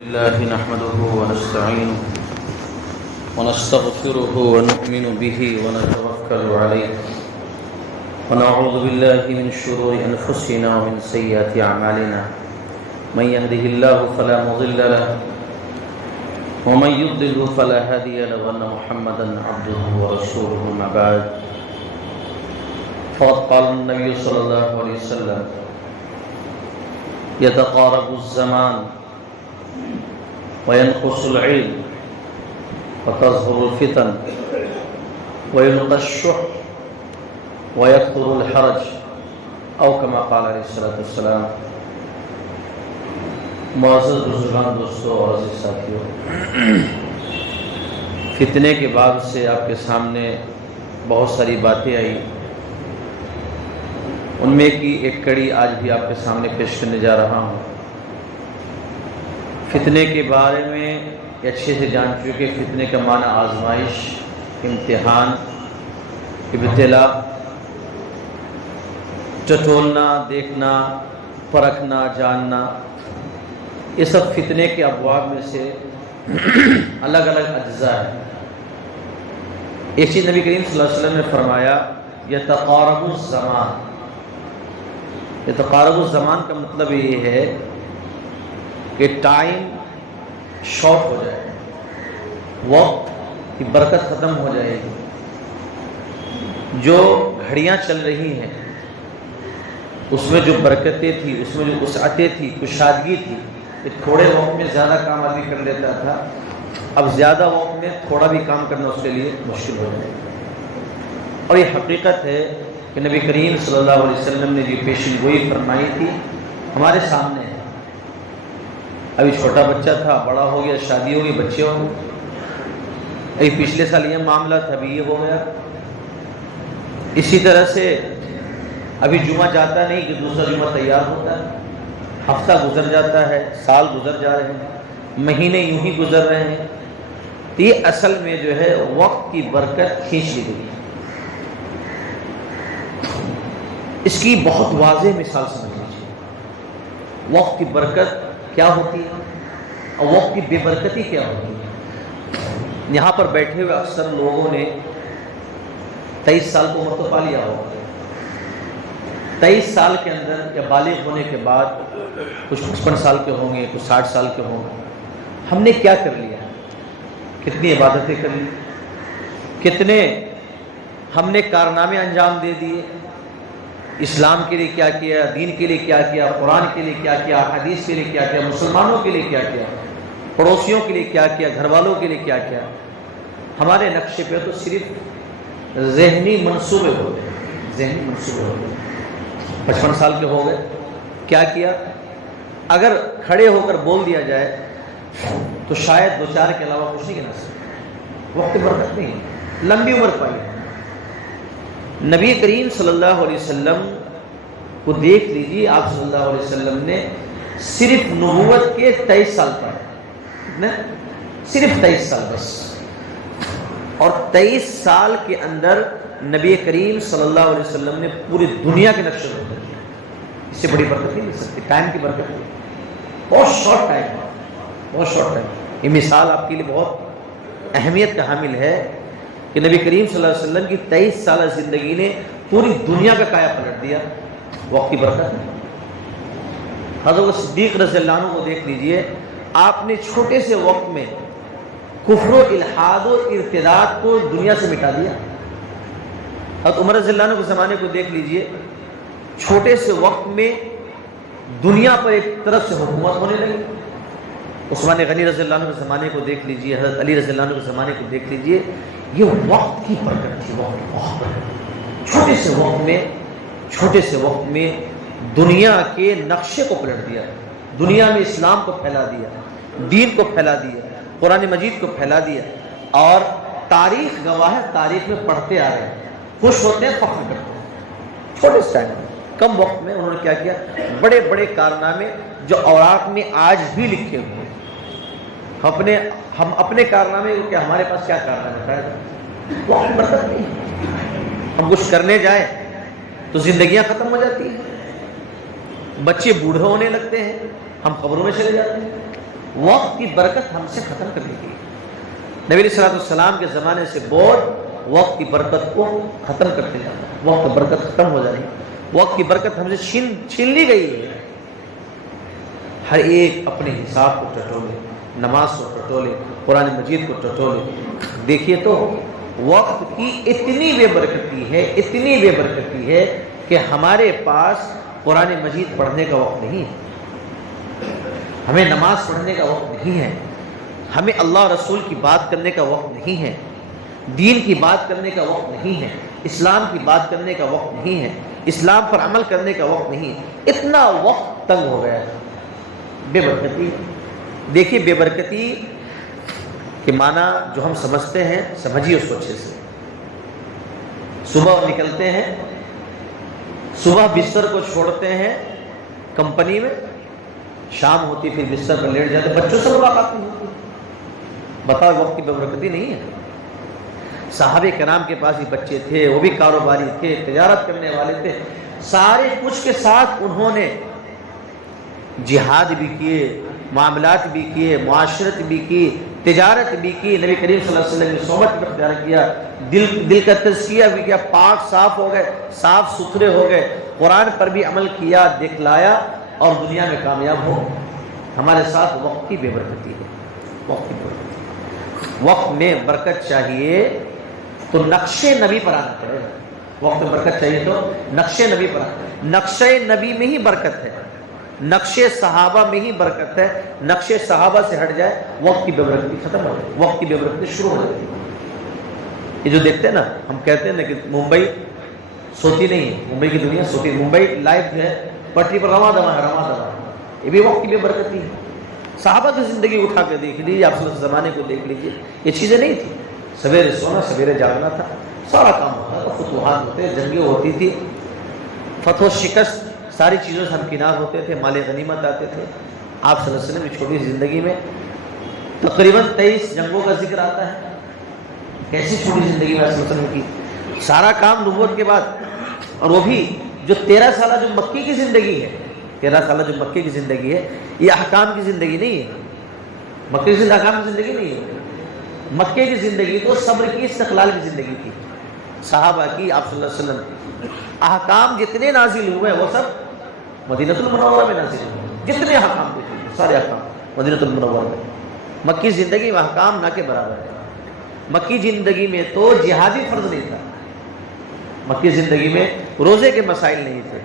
الله نحمده ونستعينه ونستغفره ونؤمن به ونتوكل عليه ونعوذ بالله من شرور أنفسنا ومن سيئات أعمالنا من يهده الله فلا مضل له ومن يضلل فلا هادي له وأن محمدا عبده ورسوله ما بعد فقد قال النبي صلى الله عليه وسلم يتقارب الزمان وينقص العلم وتظهر الفتن ويلقى الشح ويكثر الحرج او كما قال علیہ الصلوۃ والسلام۔ معزز بزرگان، دوستوں اور عزیز ساتھیوں، فتنے کے بعد سے آپ کے سامنے بہت ساری باتیں آئی، ان میں کی ایک کڑی آج بھی آپ کے سامنے پیش کرنے جا رہا ہوں۔ فتنے کے بارے میں اچھے سے جان چکے، فتنے کا معنی آزمائش، امتحان، ابتلا، ٹٹولنا، دیکھنا، پرکھنا، جاننا، یہ سب فتنے کے ابواب میں سے الگ الگ اجزاء ہیں۔ ایک چیز نبی کریم صلی اللہ علیہ وسلم نے فرمایا، یتقارب الزمان۔ یتقارب الزمان کا مطلب یہ ہے کہ ٹائم شارٹ ہو جائے، وقت کی برکت ختم ہو جائے گی۔ جو گھڑیاں چل رہی ہیں اس میں جو برکتیں تھیں، اس میں جو وسعتیں تھیں، کشادگی تھی، کہ تھوڑے وقت میں زیادہ کام آدمی کر لیتا تھا، اب زیادہ وقت میں تھوڑا بھی کام کرنا اس کے لیے مشکل ہو جائے گا۔ اور یہ حقیقت ہے کہ نبی کریم صلی اللہ علیہ وسلم نے جو پیشن گوئی فرمائی تھی ہمارے سامنے ہے۔ ابھی چھوٹا بچہ تھا، بڑا ہو گیا، شادی ہو گئی، بچے ہو گئے۔ ابھی پچھلے سال یہ معاملہ تھا، ابھی یہ ہو گیا۔ اسی طرح سے ابھی جمعہ جاتا نہیں کہ دوسرا جمعہ تیار ہوتا ہے، ہفتہ گزر جاتا ہے، سال گزر جا رہے ہیں، مہینے یوں ہی گزر رہے ہیں۔ تو یہ اصل میں جو ہے وقت کی برکت کھینچ لی گئی۔ اس کی بہت واضح مثال سمجھ لیجیے، وقت کی برکت کیا ہوتی ہے اور وقت کی بے برکتی کیا ہوتی ہے۔ یہاں پر بیٹھے ہوئے اکثر لوگوں نے 23 سال کو عمر تو پا لیا ہوگا۔ 23 سال کے اندر یا بالغ ہونے کے بعد کچھ 55 سال کے ہوں گے، کچھ 60 سال کے ہوں گے۔ ہم نے کیا کر لیا؟ کتنی عبادتیں کر لی، کتنے ہم نے کارنامے انجام دے دیے، اسلام کے لیے کیا کیا، دین کے لیے کیا کیا، قرآن کے لیے کیا کیا، حدیث کے لیے کیا کیا، مسلمانوں کے لیے کیا کیا، پڑوسیوں کے لیے کیا کیا، گھر والوں کے لیے کیا کیا۔ ہمارے نقشے پہ تو صرف ذہنی منصوبے ہو گئے، ذہنی منصوبے ہو گئے۔ 55 سال کے ہو گئے، کیا کیا؟ اگر کھڑے ہو کر بول دیا جائے تو شاید 2-4 کے علاوہ کچھ نہیں کہنا سکتے۔ وقت برکت نہیں، لمبی عمر پائی۔ نبی کریم صلی اللہ علیہ وسلم کو دیکھ لیجیے، آپ صلی اللہ علیہ وسلم نے صرف نبوت کے 23 سال پائے، صرف 23 سال بس۔ اور 23 سال کے اندر نبی کریم صلی اللہ علیہ وسلم نے پوری دنیا کے نقشے کو بدل دیا۔ اس سے بڑی برکت نہیں مل سکتی، ٹائم کی برکت ہے۔ بہت شارٹ ٹائم، بہت شارٹ ٹائم۔ یہ مثال آپ کے لیے بہت اہمیت کا حامل ہے کہ نبی کریم صلی اللہ علیہ وسلم کی 23 سالہ زندگی نے پوری دنیا کا کایا پلٹ دیا، وقت کی برکت ہے۔ حضرت صدیق رضی اللہ عنہ کو دیکھ لیجئے، آپ نے چھوٹے سے وقت میں کفر و الحاد و ارتداد کو دنیا سے مٹا دیا۔ حضرت عمر رضی اللہ عنہ کے زمانے کو دیکھ لیجئے، چھوٹے سے وقت میں دنیا پر ایک طرف سے حکومت ہونے لگی۔ عثمان غنی رضی اللہ عنہ کے زمانے کو دیکھ لیجئے، حضرت علی رضی اللہ عنہ کے زمانے کو دیکھ لیجئے۔ یہ وقت کی برکت تھی، وقت بہت برکت۔ چھوٹے سے وقت میں دنیا کے نقشے کو پلٹ دیا، دنیا میں اسلام کو پھیلا دیا، دین کو پھیلا دیا، قرآن مجید کو پھیلا دیا۔ اور تاریخ گواہ ہے، تاریخ میں پڑھتے آ رہے ہیں، خوش ہوتے ہیں، فخر کرتے ہیں۔ چھوٹے سے ٹائم میں، کم وقت میں انہوں نے کیا کیا؟ بڑے بڑے کارنامے جو اوراق میں آج بھی لکھے ہوئے ہیں۔ ہم اپنے کارنامے کو کیا، ہمارے پاس کیا کارنامے ہے؟ وقت برکت نہیں۔ ہم کچھ کرنے جائیں تو زندگیاں ختم ہو جاتی ہیں، بچے بوڑھے ہونے لگتے ہیں، ہم قبروں میں چلے جاتے ہیں۔ وقت کی برکت ہم سے ختم کر لی گئی. نبی علیہ الصلوۃ والسلام کے زمانے سے بہت وقت کی برکت کو ختم کرتے جانا ہے. وقت کی برکت ختم ہو جائے, وقت کی برکت ہم سے چھین لی گئی ہے. ہر ایک اپنے حساب کو ٹٹولے, نماز کو ٹٹولے, قرآن مجید کو ٹٹولے. دیکھیے تو وقت کی اتنی بے برکتی ہے, اتنی بے برکتی ہے کہ ہمارے پاس قرآن مجید پڑھنے کا وقت نہیں ہے, ہمیں نماز پڑھنے کا وقت نہیں ہے, ہمیں اللہ رسول کی بات کرنے کا وقت نہیں ہے, دین کی بات کرنے کا وقت نہیں ہے, اسلام کی بات کرنے کا وقت نہیں ہے, اسلام پر عمل کرنے کا وقت نہیں ہے. اتنا وقت تنگ ہو گیا ہے. بے برکتی. دیکھیے بے برکتی کے معنی جو ہم سمجھتے ہیں, سمجھیے اس کو اچھے سے. صبح نکلتے ہیں, صبح بستر کو چھوڑتے ہیں کمپنی میں, شام ہوتی پھر بستر پر لیٹ جاتے, بچوں سے ملاقات نہیں ہوتی. بتاؤ وقت کی بے برکتی نہیں ہے. صحابہ کرام کے پاس بھی بچے تھے, وہ بھی کاروباری تھے, تجارت کرنے والے تھے, سارے کچھ کے ساتھ انہوں نے جہاد بھی کیے, معاملات بھی کیے, معاشرت بھی کی, تجارت بھی کی. نبی کریم صلی اللہ علیہ وسلم نے صحبت بھی اختیار کیا, دل کا تزکیہ بھی کیا, پاک صاف ہو گئے, صاف ستھرے ہو گئے, قرآن پر بھی عمل کیا, دکھلایا اور دنیا میں کامیاب ہو. ہمارے ساتھ وقت کی بے برکتی ہے. وقت کی برکت, وقت میں برکت چاہیے تو نقش نبی پر آنا پڑے گا. وقت میں برکت چاہیے تو نقش نبی پر آنا. نقش نبی میں ہی برکت ہے, نقش صحابہ میں ہی برکت ہے. نقش صحابہ سے ہٹ جائے وقت کی بے برکتی ختم ہو جائے, وقت کی بے برکتی شروع ہو جاتی ہے. یہ جو دیکھتے ہیں نا, ہم کہتے ہیں نا کہ ممبئی سوتی نہیں ہے, ممبئی کی دنیا سوتی, ممبئی لائف جو ہے پٹری پر رواں دواں ہے, رواں دواں. یہ بھی وقت کی بے برکتی ہے. صحابہ کی زندگی اٹھا کے دیکھ لیجیے, آپ صلی زمانے کو دیکھ لیجیے, یہ چیزیں نہیں تھیں. سویرے سونا, سویرے جاگنا تھا, سارا کام ہوتا تھا, فتوحات ہوتے, جنگیں ہوتی تھی, فتح و شکست, ساری چیزوں سے ہمکنار ہوتے تھے, مال غنیمت آتے تھے. آپ صلی اللہ علیہ وسلم کی چھوٹی سی زندگی میں تقریباً 23 جنگوں کا ذکر آتا ہے. کیسی چھوٹی زندگی میں آپ صلی اللہ علیہ وسلم کی, سارا کام نبوت کے بعد. اور وہ بھی جو 13 سالہ جو مکی کی زندگی ہے, 13 سالہ جو مکی کی زندگی ہے, یہ احکام کی زندگی نہیں ہے. مکی کی احکام کی زندگی نہیں ہے. مکے کی زندگی تو صبر کی, استقلال کی زندگی تھی صحابہ کی. آپ صلی اللہ علیہ وسلم احکام جتنے نازل ہوئے وہ سب مدینہ المنورہ میں نازل ہوئے. جتنے احکام تھے سارے احکام مدینہ المنورہ میں. مکی زندگی میں احکام نہ کے برابر ہے. مکی زندگی میں تو جہادی فرض نہیں تھا, مکی زندگی میں روزے کے مسائل نہیں تھے,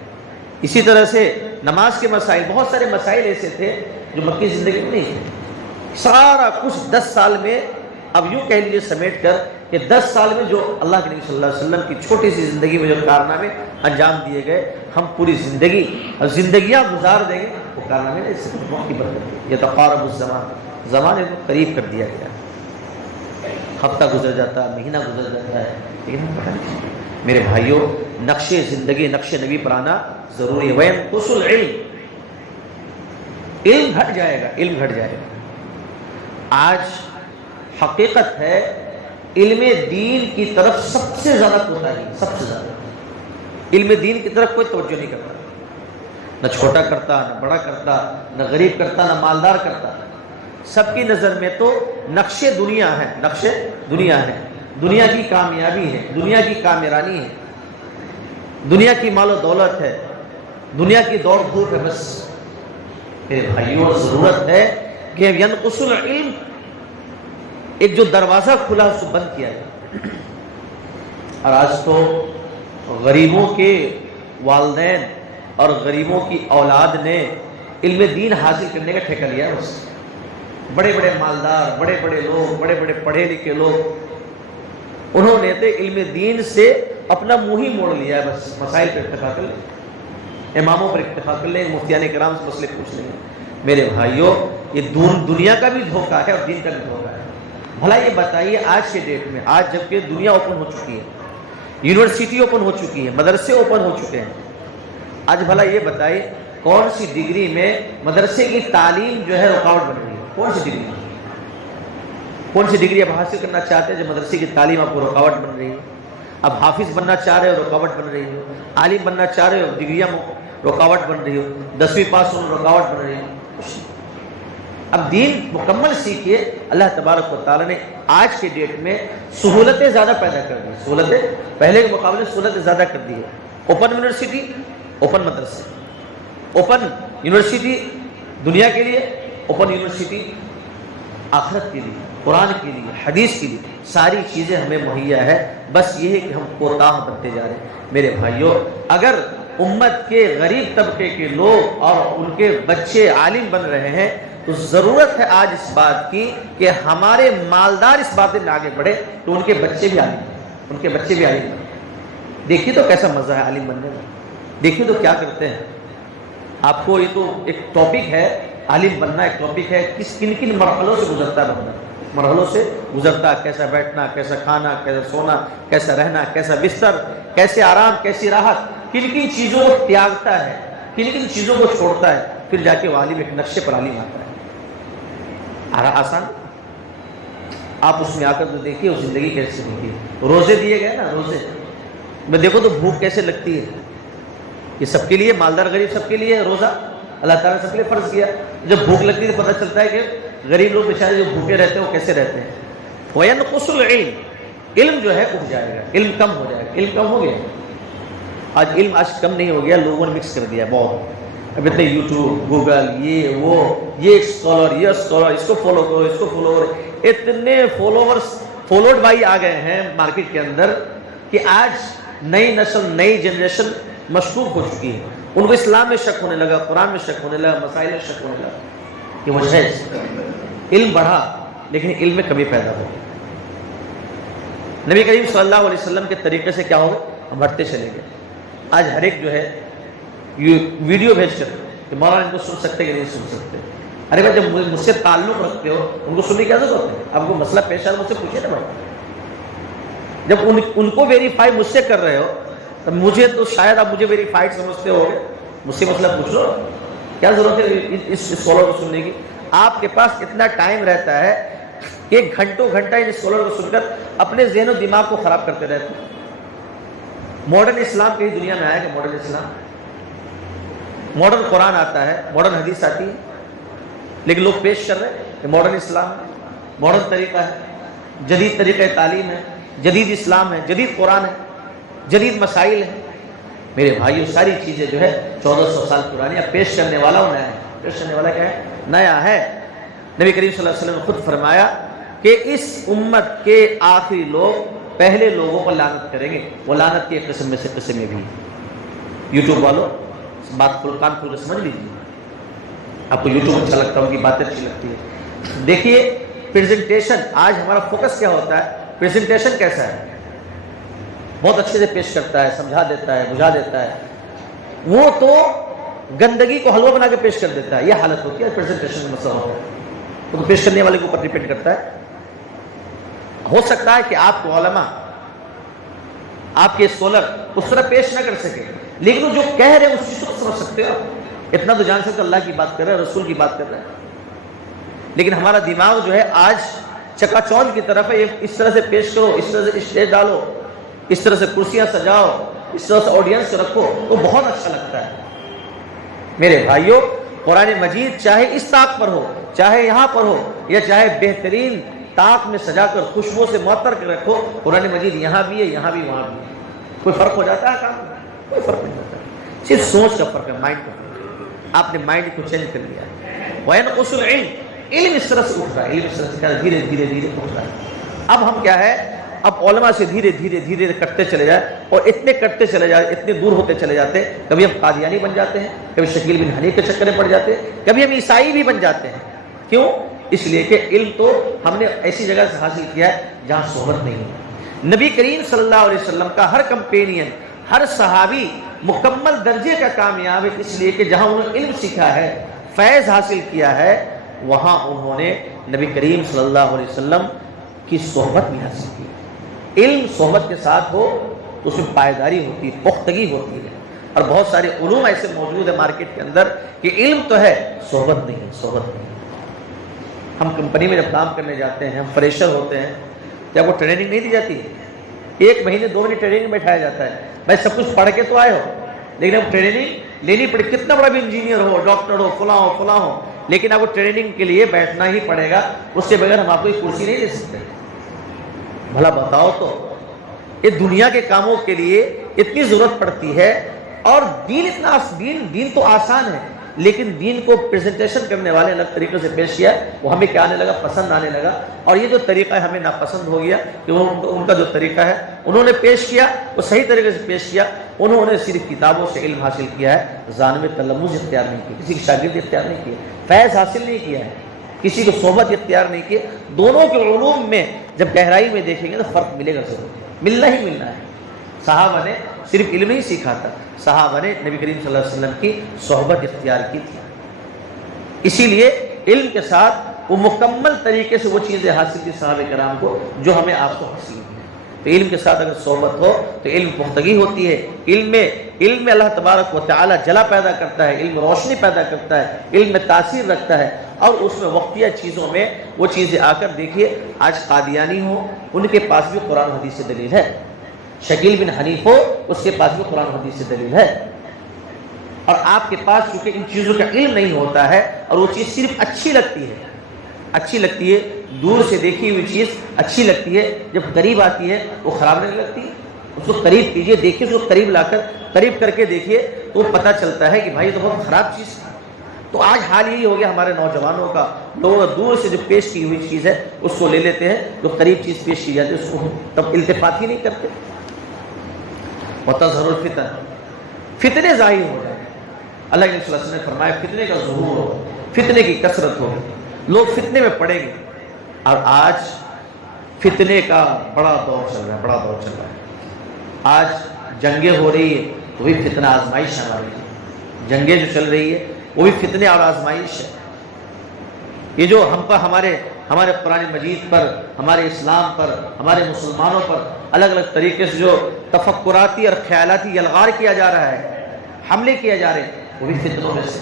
اسی طرح سے نماز کے مسائل, بہت سارے مسائل ایسے تھے جو مکی زندگی میں نہیں تھے. سارا کچھ 10 سال میں, اب یوں کہہ لیجیے سمیٹ کر کہ 10 سال میں جو اللہ کے نبی صلی اللہ علیہ وسلم کی چھوٹی سی زندگی میں جو کارنامے انجام دیے گئے, ہم پوری زندگی اور زندگیاں گزار دیں گے, وہ کارنامے نہیں سکتے. وقت کی برکت. یہ تقارب الزمان, زمانے کو قریب کر دیا گیا. ہفتہ گزر جاتا ہے, مہینہ گزر جاتا ہے, لیکن ہم پتہ نہیں. میرے بھائیوں, نقش زندگی, نقش نبی پر آنا ضروری ہے. وَيَنْقُصُ الْعِلْمِ, علم گھٹ جائے گا, علم گھٹ جائے گا. آج حقیقت ہے علم دین کی طرف سب سے زیادہ کوتاہی, سب سے زیادہ. علم دین کی طرف کوئی توجہ نہیں کرتا, نہ چھوٹا کرتا, نہ بڑا کرتا, نہ غریب کرتا, نہ مالدار کرتا. سب کی نظر میں تو نقش دنیا ہے, نقش دنیا ہے, دنیا کی کامیابی ہے, دنیا کی کامرانی ہے, دنیا کی مال و دولت ہے, دنیا کی دوڑ دھوپ ہے. بس میرے بھائیوں, ضرورت ہے کہ ینقص العلم, ایک جو دروازہ کھلا اس کو بند کیا جائے. اور آج تو غریبوں کے والدین اور غریبوں کی اولاد نے علم دین حاصل کرنے کا ٹھیکہ لیا ہے. بس بڑے بڑے مالدار, بڑے بڑے لوگ, بڑے بڑے پڑھے لکھے لوگ, انہوں نے تو علم دین سے اپنا منہ ہی موڑ لیا ہے. بس مسائل پر اتفاق کر لیں, اماموں پر اتفاق کر لیں, مفتیان کرام سے مسئلے پوچھ لیں. میرے بھائیوں, یہ دنیا کا بھی دھوکہ ہے اور دین کا بھی دھوکہ ہے. بھلا یہ بتائیے آج کے ڈیٹ میں, آج جبکہ دنیا اوپن ہو چکی ہے, یونیورسٹی اوپن ہو چکی ہے, مدرسے اوپن ہو چکے ہیں, آج بھلا یہ بتائیے کون سی ڈگری میں مدرسے کی تعلیم جو ہے رکاوٹ بن رہی ہے؟ کون سی ڈگری, کون سی ڈگری آپ حاصل کرنا چاہتے ہیں جو مدرسے کی تعلیم آپ کو رکاوٹ بن رہی ہے؟ اب حافظ بننا چاہ رہے ہو, رکاوٹ بن رہی ہو. عالم بننا چاہ رہے ہو, ڈگریاں رکاوٹ بن رہی ہو. 10ویں پاس ہونا رکاوٹ بن رہی ہو. اب دین مکمل سیکھیے. اللہ تبارک و تعالیٰ نے آج کے ڈیٹ میں سہولتیں زیادہ پیدا کر دی, سہولتیں پہلے کے مقابلے سہولتیں زیادہ کر دی ہے. اوپن یونیورسٹی, اوپن مدرسے, اوپن یونیورسٹی دنیا کے لیے, اوپن یونیورسٹی آخرت کے لیے, قرآن کے لیے, حدیث کے لیے, ساری چیزیں ہمیں مہیا ہے. بس یہ ہے کہ ہم کوتاہ بنتے جا رہے ہیں. میرے بھائیوں, اگر امت کے غریب طبقے کے لوگ اور ان کے بچے عالم بن رہے ہیں تو ضرورت ہے آج اس بات کی کہ ہمارے مالدار اس بات میں آگے بڑھے تو ان کے بچے بھی عالم بنیں, ان کے بچے بھی عالم بنیں. دیکھیے تو کیسا مزہ ہے عالم بننے میں, دیکھیے تو کیا کرتے ہیں. آپ کو یہ تو ایک ٹاپک ہے, عالم بننا ایک ٹاپک ہے. کن کن مرحلوں سے گزرتا ہے بندہ, مرحلوں سے گزرتا, کیسا بیٹھنا, کیسا کھانا, کیسا سونا, کیسا رہنا, کیسا بستر, کیسے آرام, کیسی راحت, کن کن چیزوں کو تیاگتا ہے, کن کن چیزوں کو چھوڑتا ہے, پھر جا کے وہ عالم ایک نقشے پر عالم آتا ہے. آسان. آپ اس میں آ کر تو دیکھیے وہ زندگی کیسے ہوتی ہے. روزے دیے گئے نا, روزے میں دیکھو تو بھوک کیسے لگتی ہے. یہ سب کے لیے, مالدار غریب سب کے لیے روزہ اللہ تعالیٰ نے سب کے لیے فرض کیا. جب بھوک لگتی ہے تو پتہ چلتا ہے کہ غریب لوگ بیچارے جو بھوکے رہتے ہیں وہ کیسے رہتے ہیں. وَيَنْقُصُ الْعِلْمِ, علم جو ہے اٹھ جائے گا, علم کم ہو جائے گا. علم کم ہو گیا آج, علم آج کم نہیں ہو گیا, لوگوں نے مکس کر دیا بہت. اب اتنے یوٹیوب, گوگل, یہ وہ, یہ اسکالر, یہ اسکالر, اس کو فالو کرو, اس کو فالو کرو. اتنے فالوورس, فالوڈ بائی آ گئے ہیں مارکیٹ کے اندر کہ آج نئی نسل, نئی جنریشن مشکوک ہو چکی ہے. ان کو اسلام میں شک ہونے لگا, قرآن میں شک ہونے لگا, مسائل میں شک ہونے لگا. یہ وجہ ہے علم بڑھا لیکن علم میں کمی پیدا ہو. نبی کریم صلی اللہ علیہ وسلم کے طریقے سے کیا ہوگا, ہم بڑھتے چلے گئے. آج ہر ایک جو ہے ویڈیو بھیج کر کہ مولانا ان کو سن سکتے کہ نہیں سن سکتے. ارے بھائی, جب مجھ سے تعلق رکھتے ہو ان کو سننے کی ضرورت ہے. آپ کو مسئلہ پیش آ, مجھ سے پوچھے نا بھائی. جب ان کو ویریفائی مجھ سے کر رہے ہو تو مجھے تو شاید آپ مجھے ویریفائڈ سمجھتے ہو گے, مجھ سے مسئلہ پوچھ لو. کیا ضرورت ہے اس اسکالر کو سننے کی. آپ کے پاس اتنا ٹائم رہتا ہے کہ گھنٹوں گھنٹہ ان اسکالر کو سن کر اپنے ذہن و دماغ کو خراب کرتے رہتے ہیں. ماڈرن اسلام کہیں دنیا میں آیا کہ ماڈرن اسلام, ماڈرن قرآن آتا ہے, ماڈرن حدیث آتی ہے, لیکن لوگ پیش کر رہے ہیں کہ ماڈرن اسلام ہے, ماڈرن طریقہ ہے, جدید طریقہ تعلیم ہے, جدید اسلام ہے, جدید قرآن ہے, جدید مسائل ہے. میرے بھائیوں, ساری چیزیں جو ہے 1400 سال پرانی. اب پیش کرنے والا وہ نیا ہے. پیش کرنے والا کیا ہے, نیا ہے. نبی کریم صلی اللہ علیہ وسلم نے خود فرمایا کہ اس امت کے آخری لوگ پہلے لوگوں پر لعنت کریں گے. وہ لعنت کی ایک قسم میں سے قسم یہ بھی. یوٹیوب والوں بات کان کھول کر سمجھ لیجیے. آپ کو یوٹیوب اچھا لگتا ہے, ان کی باتیں اچھی لگتی ہے. دیکھیے پریزنٹیشن, آج ہمارا فوکس کیا ہوتا ہے, پریزنٹیشن کیسا ہے. بہت اچھے سے پیش کرتا ہے, سمجھا دیتا ہے, بجھا دیتا ہے. وہ تو گندگی کو حلوہ بنا کے پیش کر دیتا ہے. یہ حالت ہوتی ہے پریزنٹیشن میں. مسئلہ ہوتا ہے وہ تو پیش کرنے والے کے اوپر ڈیپینڈ کرتا ہے. ہو سکتا ہے کہ آپ کو علماء, آپ کے اسکالر اس طرح پیش نہ کر سکے, لیکن وہ جو کہہ رہے ہیں اس چیز کو سمجھ سکتے ہو. اتنا تو جان سکتے اللہ کی بات کر رہے ہیں, رسول کی بات کر رہے ہیں. لیکن ہمارا دماغ جو ہے آج چکا چوند کی طرف ہے. اس طرح سے پیش کرو, اس طرح سے اسٹیج ڈالو, اس طرح سے کرسیاں سجاؤ, اس طرح سے آڈینس رکھو تو بہت اچھا لگتا ہے. میرے بھائیوں, قرآن مجید چاہے اس طاق پر ہو, چاہے یہاں پر ہو, یا چاہے بہترین طاق میں سجا کر خوشبو سے معطر کر رکھو, قرآن مجید یہاں بھی ہے, یہاں بھی, وہاں بھی. کوئی فرق ہو جاتا ہے کام؟ کوئی فرق نہیں ہوتا. صرف سوچ کا فرق ہے, مائنڈ کا فرق ہے. آپ نے مائنڈ کو چینج کر لیا. وَيَنْقُصُ الْعِلْمِ, علم اس طرح سے اٹھ رہا ہے, علم اس طرح سے دھیرے دھیرے دھیرے اٹھ رہا ہے. اب ہم کیا ہے, اب علماء سے دھیرے دھیرے دھیرے کرتے چلے جائے, اور اتنے کرتے چلے جائے, اتنے دور ہوتے چلے جاتے. کبھی ہم قادیانی بن جاتے ہیں, کبھی شکیل بن حنیف کے چکر میں پڑ جاتے ہیں, کبھی ہم عیسائی بھی بن جاتے ہیں. کیوں؟ اس لیے کہ علم تو ہم نے ایسی جگہ سے حاصل کیا ہے جہاں صحبت نہیں ہے. نبی کریم صلی اللہ علیہ وسلم کا ہر کمپینین, ہر صحابی مکمل درجے کا کامیاب ہے, اس لیے کہ جہاں انہوں نے علم سیکھا ہے, فیض حاصل کیا ہے, وہاں انہوں نے نبی کریم صلی اللہ علیہ وسلم کی صحبت بھی حاصل کی. علم صحبت کے ساتھ ہو تو اس میں پائیداری ہوتی ہے, پختگی ہوتی ہے. اور بہت سارے علوم ایسے موجود ہیں مارکیٹ کے اندر کہ علم تو ہے, صحبت نہیں, صحبت نہیں. ہم کمپنی میں جب کام کرنے جاتے ہیں, ہم فریشر ہوتے ہیں, کیا وہ ٹریننگ نہیں دی جاتی؟ 1 مہینے 2 مہینے ٹریننگ میں بٹھایا جاتا ہے. بھائی سب کچھ پڑھ کے تو آئے ہو, لیکن اب ٹریننگ لینی پڑے. کتنا بڑا بھی انجینئر ہو, ڈاکٹر ہو, فلاں ہو, لیکن آپ کو ٹریننگ کے لیے بیٹھنا ہی پڑے گا، اس کے بغیر ہم آپ کو ایک کرسی نہیں دے سکتے۔ بھلا بتاؤ تو یہ دنیا کے کاموں کے لیے اتنی ضرورت پڑتی ہے، اور دین تو آسان ہے، لیکن دین کو پریزنٹیشن کرنے والے الگ طریقے سے پیش کیا، وہ ہمیں کیا آنے لگا، پسند آنے لگا، اور یہ جو طریقہ ہے ہمیں ناپسند ہو گیا کہ وہ ان کا جو طریقہ ہے انہوں نے پیش کیا وہ صحیح طریقے سے پیش کیا، انہوں نے صرف کتابوں سے علم حاصل کیا ہے، ذہن میں تلمذ اختیار نہیں کیا، کسی کی شاگردی اختیار نہیں کیا، فیض حاصل نہیں کیا ہے، کسی کو صحبت اختیار نہیں کی۔ دونوں کے علوم میں جب گہرائی میں دیکھیں گے تو فرق ملے گا، ضرور ملنا ہی ملنا ہے۔ صحابہ نے صرف علم نہیں سیکھا تھا، صحابہ نے نبی کریم صلی اللہ علیہ وسلم کی صحبت اختیار کی تھی، اسی لیے علم کے ساتھ وہ مکمل طریقے سے وہ چیزیں حاصل کی صحابہ کرام کو جو ہمیں آپ کو حاصل ہیں۔ تو علم کے ساتھ اگر صحبت ہو تو علم پختگی ہوتی ہے، علم میں اللہ تبارک و تعالی جلا پیدا کرتا ہے، علم روشنی پیدا کرتا ہے، علم میں تاثیر رکھتا ہے، اور اس میں وقتیہ چیزوں میں وہ چیزیں آ کر دیکھیے، آج قادیانی ہو ان کے پاس بھی قرآن حدیث سے دلیل ہے، شکیل بن حنیف ہو اس کے پاس بھی قرآن حدیث سے دلیل ہے، اور آپ کے پاس چونکہ ان چیزوں کا علم نہیں ہوتا ہے اور وہ چیز صرف اچھی لگتی ہے، دور سے دیکھی ہوئی چیز اچھی لگتی ہے، جب قریب آتی ہے وہ خراب نہیں لگتی، اس کو قریب کیجئے، دیکھیے اس کو قریب کر کے دیکھیے تو پتہ چلتا ہے کہ بھائی یہ تو بہت خراب چیز ہے۔ تو آج حال یہی ہو گیا ہمارے نوجوانوں کا، لوگ دور سے جو پیش کی ہوئی چیز ہے اس کو لے لیتے ہیں، جو قریب چیز پیش کی جاتی ہے اس کو تب التفات ہی نہیں کرتے۔ وَتَظْهَرُ الْفِتَنُ، فتنے ظاہر ہو جائیں، اللہ کے رسول صلی اللہ علیہ وسلم نے فرمایا فتنے کا ظہور ہو، فتنے کی کثرت ہو، لوگ فتنے میں پڑیں گے، اور آج فتنے کا بڑا دور چل رہا ہے، آج جنگیں ہو رہی ہے وہ بھی فتنہ آزمائش ہماری ہے، جنگیں جو چل رہی ہے وہ بھی فتنے اور آزمائش ہے۔ یہ جو ہم پر ہمارے قرآن مجید پر، ہمارے اسلام پر، ہمارے مسلمانوں پر الگ الگ طریقے سے جو تفکراتی اور خیالاتی یلغار کیا جا رہا ہے، حملے کیے جا رہے ہیں، وہ بھی فتنوں میں سے۔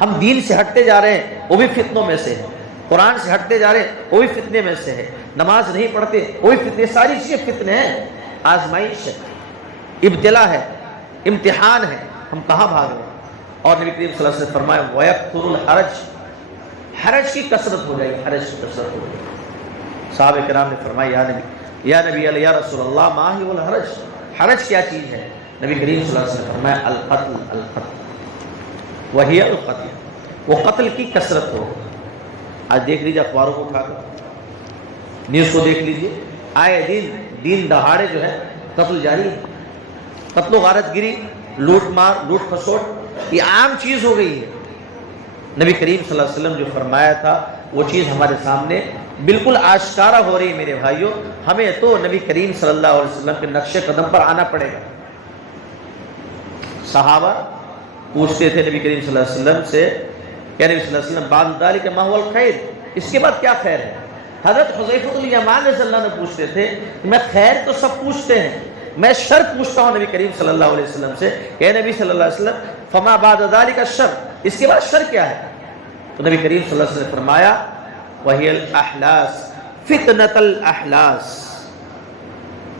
ہم دین سے ہٹتے جا رہے ہیں وہ بھی فتنوں میں سے ہے، قرآن سے ہٹتے جا رہے ہیں وہ بھی فتنے میں سے ہے، نماز نہیں پڑھتے وہ بھی فتنے، ساری چیزیں فتنے ہیں، آزمائش ہے، ابتلا ہے، امتحان ہے، ہم کہاں بھاگ رہے ہیں؟ اور نبی کریم صلی اللہ علیہ وسلم نے فرمایا وَيَكْثُرُ الْحَرَجُ، حرج کی کثرت ہو جائے گی، صحابہ کرام نے فرمایا یا نبی اللہ یا رسول اللہ ما هو الحرج، حرج کیا چیز ہے؟ نبی کریم صلی اللہ علیہ وسلم نے فرمایا القتل، وہی القتل، وہ قتل کی کثرت ہو۔ آج دیکھ لیجیے اخباروں کو اٹھا کر، نیوز کو دیکھ لیجیے، آئے دن دہاڑے جو ہے قتل جاری ہے، قتل و غارت گری، لوٹ کھسوٹ، یہ عام چیز ہو گئی ہے۔ نبی کریم صلی اللہ علیہ وسلم جو فرمایا تھا وہ چیز ہمارے سامنے بالکل آشکارا ہو رہی ہے میرے بھائیوں، ہمیں تو نبی کریم صلی اللہ علیہ وسلم کے نقش قدم پر آنا پڑے گا۔ صحابہ پوچھتے تھے نبی کریم صلی اللہ علیہ وسلم سے کہ نبی صلی اللہ علیہ وسلم بعد ذالک ما هو الخیر، اس کے بعد کیا خیر ہے؟ حضرت حذیفہ الیمان رضی اللہ عنہ پوچھتے تھے، میں خیر تو سب پوچھتے ہیں، میں شر پوچھتا ہوں نبی کریم صلی اللہ علیہ وسلم سے کہ نبی صلی اللہ علیہ وسلم فما بعد ذالک الشر، اس کے بعد شر کیا ہے؟ تو نبی کریم صلی اللہ علیہ وسلم نے فرمایا وہی الاحلاس، فتنۃ الاحلاس،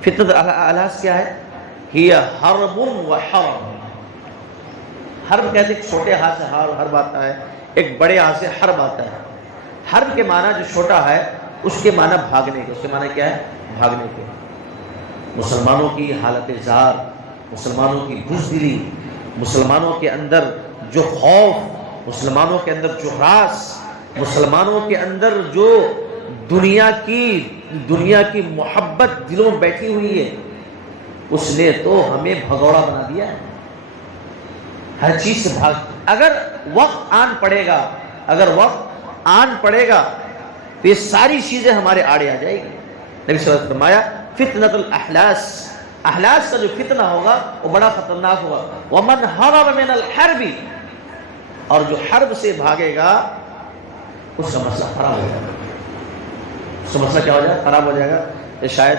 فتنۃ الاحلاس کیا ہے؟ ہی حرب و حرم، حرب کہتے ہیں چھوٹے ہاتھ سے حرب آتا ہے، ایک بڑے ہاتھ سے حرب آتا ہے۔ حرب کے معنی جو چھوٹا ہے اس کے معنی بھاگنے کے، اس کے معنی کیا ہے؟ بھاگنے کے۔ مسلمانوں کی حالت زار، مسلمانوں کی بزدلی، مسلمانوں کے اندر جو خوف، مسلمانوں کے اندر جو ہراس، مسلمانوں کے اندر جو دنیا کی محبت دلوں میں بیٹھی ہوئی ہے، اس نے تو ہمیں بھگوڑا بنا دیا ہے، ہر چیز سے بھاگ۔ اگر وقت آن پڑے گا تو یہ ساری چیزیں ہمارے آڑے آ جائے گی۔ نبی صلی اللہ علیہ وسلم نے فرمایا فتنۃ الاحلاس، احلاس کا جو فتنہ ہوگا وہ بڑا خطرناک ہوگا۔ ومن هرب من الحرب، اور جو حرب سے بھاگے گا اس کا مسئلہ خراب ہو جائے گا، اس کا مسئلہ کیا ہو جائے گا؟ خراب ہو جائے گا۔ یہ شاید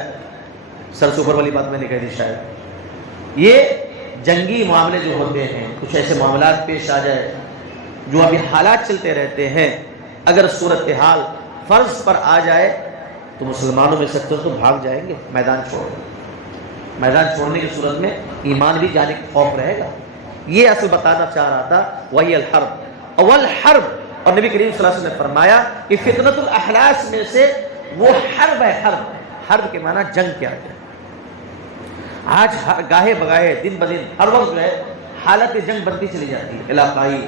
سر سے اوپر والی بات میں نے کہہ دی، شاید یہ جنگی معاملے جو ہوتے ہیں، کچھ ایسے معاملات پیش آ جائے جو ابھی حالات چلتے رہتے ہیں، اگر صورتحال فرض پر آ جائے تو مسلمانوں میں سے تو بھاگ جائیں گے میدان چھوڑنے کی صورت میں ایمان بھی جانے کا خوف رہے گا۔ یہ اصل بتانا چاہ رہا تھا وہی الحرب، اول حرب، اور نبی کریم صلی اللہ علیہ وسلم نے فرمایا کہ فتنۃ الاحلاس میں سے وہ حرب ہے، حرب کے معنی جنگ کیا ہے۔ آج گاہے بگاہے دن بدن ہر وقت جو ہے حالت جنگ بنتی چلی جاتی ہے، علاقائی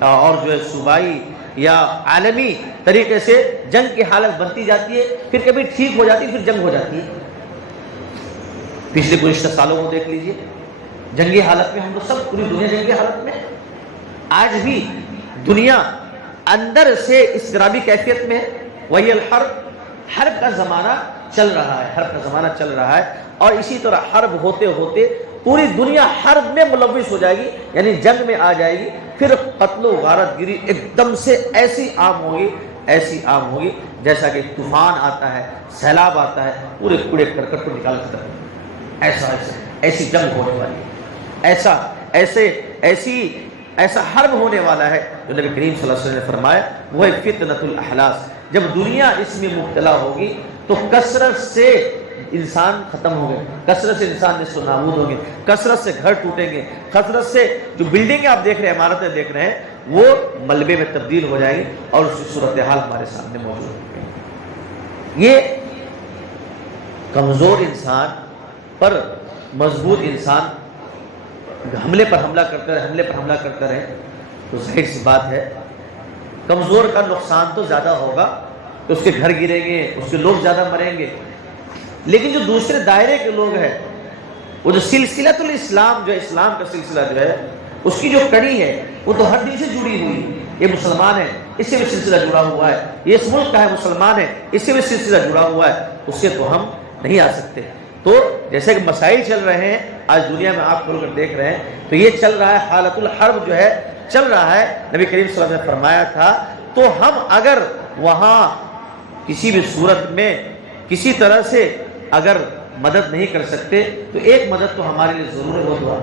اور جو ہے صوبائی یا عالمی طریقے سے جنگ کی حالت بنتی جاتی ہے، پھر کبھی ٹھیک ہو جاتی ہے، پھر جنگ ہو جاتی ہے۔ پچھلے گزشتہ سالوں کو دیکھ لیجئے، جنگی حالت میں ہم لوگ سب، پوری دنیا جنگی حالت میں۔ آج بھی دنیا اندر سے اضطرابی کیفیت میں ہے، وہی الحرب، حرب کا زمانہ چل رہا ہے، حرب کا زمانہ چل رہا ہے، اور اسی طرح حرب ہوتے ہوتے پوری دنیا حرب میں ملوث ہو جائے گی، یعنی جنگ میں آ جائے گی، پھر قتل و غارت گری ایک دم سے ایسی عام ہوگی جیسا کہ طوفان آتا ہے، سیلاب آتا ہے، پورے کوڑے کرکٹ کو نکال دیتا ہے۔ ایسی جنگ ہونے والی ہے، ایسا حرب ہونے والا ہے جو نبی کریم صلی اللہ علیہ وسلم نے فرمایا وہ فتنۃ الاحلاس۔ جب دنیا اس میں مبتلا ہوگی تو کثرت سے انسان ختم ہو گئے، کثرت سے انسان نصف و نابود ہوں گے، کثرت سے گھر ٹوٹیں گے، کثرت سے جو بلڈنگیں آپ دیکھ رہے ہیں، عمارتیں دیکھ رہے ہیں، وہ ملبے میں تبدیل ہو جائیں گی، اور اس کی صورتحال ہمارے سامنے موجود ہے۔ یہ کمزور انسان پر مضبوط انسان حملے پر حملہ کرتا رہے تو ظاہر سی بات ہے کمزور کا نقصان تو زیادہ ہوگا، کہ اس کے گھر گریں گے، اس کے لوگ زیادہ مریں گے، لیکن جو دوسرے دائرے کے لوگ ہیں، وہ جو سلسلۃ الاسلام، جو اسلام کا سلسلہ جو ہے، اس کی جو کڑی ہے وہ تو ہر دن سے جڑی ہوئی ہے۔ یہ مسلمان ہے، اس سے بھی سلسلہ جڑا ہوا ہے، یہ اس ملک کا ہے، مسلمان ہے، اس سے بھی سلسلہ جڑا ہوا ہے، اس سے تو ہم نہیں آ سکتے۔ تو جیسے کہ مسائل چل رہے ہیں آج دنیا میں، آپ کھول کر دیکھ رہے ہیں، تو یہ چل رہا ہے، حالت الحرب جو ہے چل رہا ہے۔ نبی کریم صلی اللہ علیہ وسلم نے فرمایا تھا، تو ہم اگر وہاں کسی بھی صورت میں کسی طرح سے اگر مدد نہیں کر سکتے تو ایک مدد تو ہمارے لیے ضرور ہے، وہ دعا،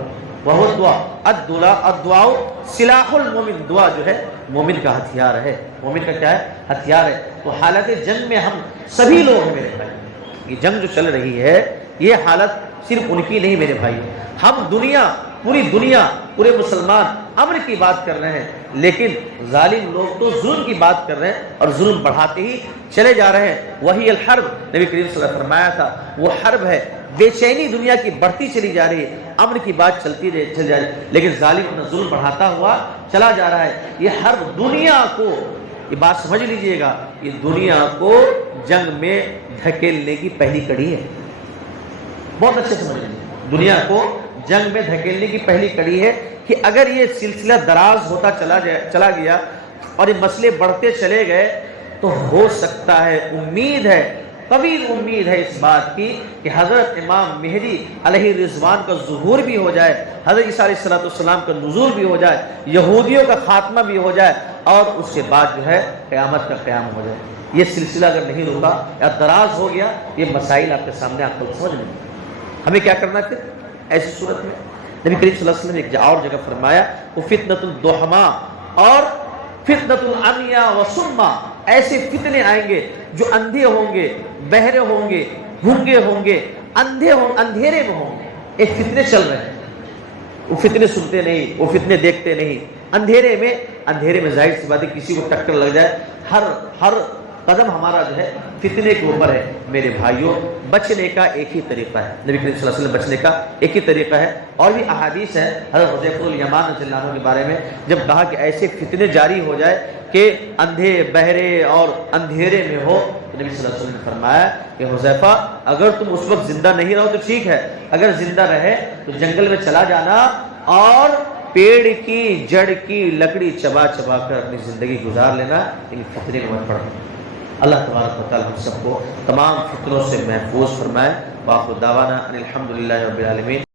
وہ دعا، الدعاء سلاح المومن، دعا جو ہے مومن کا ہتھیار ہے، مومن کا کیا ہے؟ ہتھیار ہے۔ تو حالت جنگ میں ہم سبھی لوگ ہیں میرے بھائی، یہ جنگ جو چل رہی ہے یہ حالت صرف ان کی نہیں میرے بھائی، ہم پوری دنیا پورے مسلمان امر کی بات کر رہے ہیں، لیکن ظالم لوگ تو ظلم کی بات کر رہے ہیں اور ظلم بڑھاتے ہی چلے جا رہے ہیں۔ وہی الحرب، نبی کریم صلی اللہ علیہ وسلم نے فرمایا تھا وہ حرب ہے، بے چینی دنیا کی بڑھتی چلی جا رہی ہے، امر کی بات چل جا رہی ہے، لیکن ظالم اپنا ظلم بڑھاتا ہوا چلا جا رہا ہے۔ یہ حرب دنیا کو، یہ بات سمجھ لیجئے گا، یہ دنیا کو جنگ میں دھکیلنے کی پہلی کڑی ہے، بہت اچھے سمجھ لیجیے، دنیا کو جنگ میں دھکیلنے کی پہلی کڑی ہے، کہ اگر یہ سلسلہ دراز ہوتا چلا گیا اور یہ مسئلے بڑھتے چلے گئے تو ہو سکتا ہے، امید ہے، طویل امید ہے اس بات کی کہ حضرت امام مہدی علیہ رضوان کا ظہور بھی ہو جائے، حضرت عیسیٰ علیہ السلام کا نزول بھی ہو جائے، یہودیوں کا خاتمہ بھی ہو جائے، اور اس کے بعد جو ہے قیامت کا قیام ہو جائے۔ یہ سلسلہ اگر نہیں رکا یا دراز ہو گیا، یہ مسائل آپ کے سامنے آپ کو سمجھ نہیں، ہمیں کیا کرنا پھر ایسی صورت میں؟ نبی کریم صلی اللہ علیہ وسلم نے ایک اور جگہ فرمایا وہ فتنۃ الدحما اور فتنۃ العمیٰ والصمہ، ایسے فتنے آئیں گے جو اندھے ہوں گے، بہرے ہوں گے، گونگے ہوں گے، اندھیرے میں ہوں گے۔ ایک فتنے چل رہے ہیں، وہ فتنے سنتے نہیں، وہ فتنے دیکھتے نہیں، اندھیرے میں ظاہر سی بات ہے کسی کو ٹکر لگ جائے، ہر قدم ہمارا جو ہے فتنے کے اوپر ہے۔ میرے بھائیوں، بچنے کا ایک ہی طریقہ ہے، نبی کریم صلی اللہ علیہ وسلم بچنے کا ایک ہی طریقہ ہے، اور بھی احادیث ہے حضرت حذیفہ الیمان رضی اللہ عنہ کے بارے میں، جب کہا کہ ایسے فتنے جاری ہو جائے کہ اندھے بہرے اور اندھیرے میں ہو، تو نبی صلی اللہ علیہ وسلم نے فرمایا کہ حذیفہ اگر تم اس وقت زندہ نہیں رہو تو ٹھیک ہے، اگر زندہ رہے تو جنگل میں چلا جانا اور پیڑ کی جڑ کی لکڑی چبا کر اپنی زندگی گزار لینا، لیکن فتنے کو مت پڑھنا۔ اللہ تبارک و تعالی ہم سب کو تمام فتنوں سے محفوظ فرمائے۔ وآخر دعوانا ان الحمد للہ رب العالمین۔